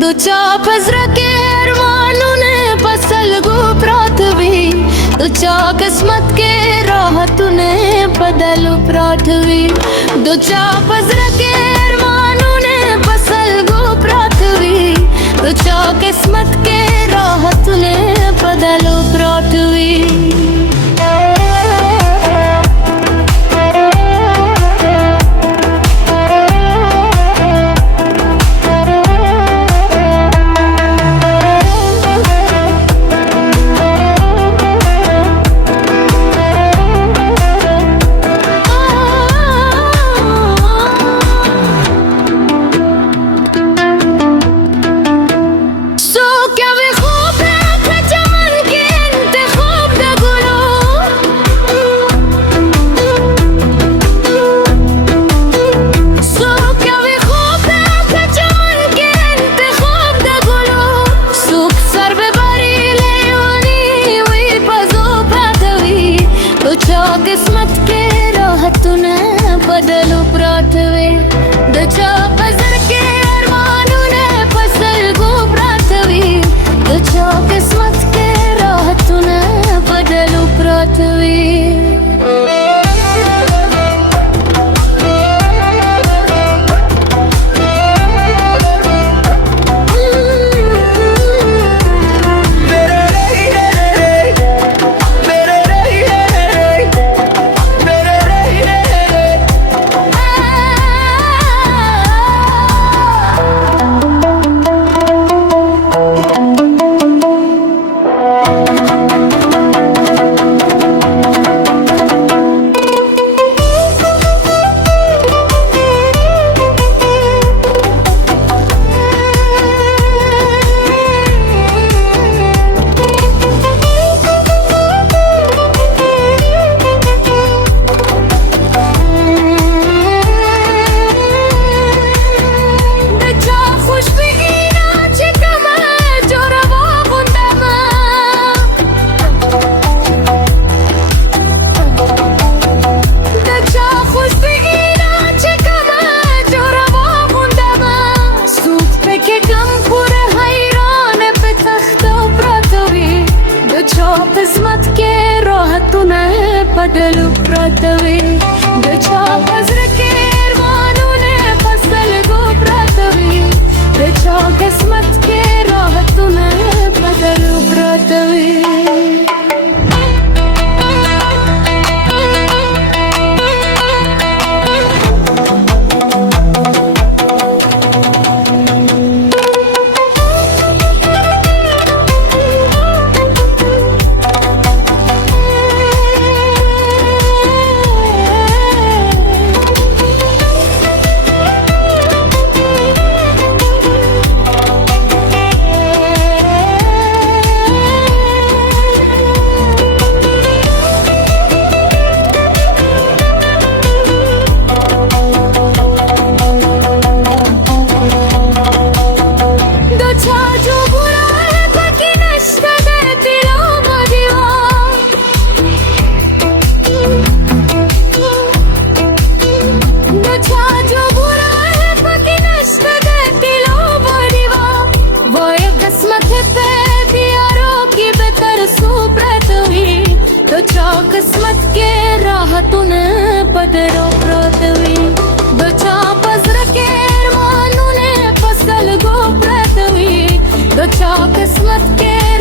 دو چا پزړه کې ارمانونه پسل ګو پرات وي دو چا قسمت کې راحتونه بدلو پرات وي دو چا پزړه کې ارمانونه پسل ګو پرات وي دو چا قسمت کې راحتونه بدلو پرات وي بدلو پراته وي د چا په زړه کې ارمانونه فصل ګو پراته وي د چا قسمت کې راحتونه بدلو پراته وي قسمت کې راحتونه بدلو پراته وي د چا په زړه کې ارمانونه فصل ګو پراته وي د چا قسمت کې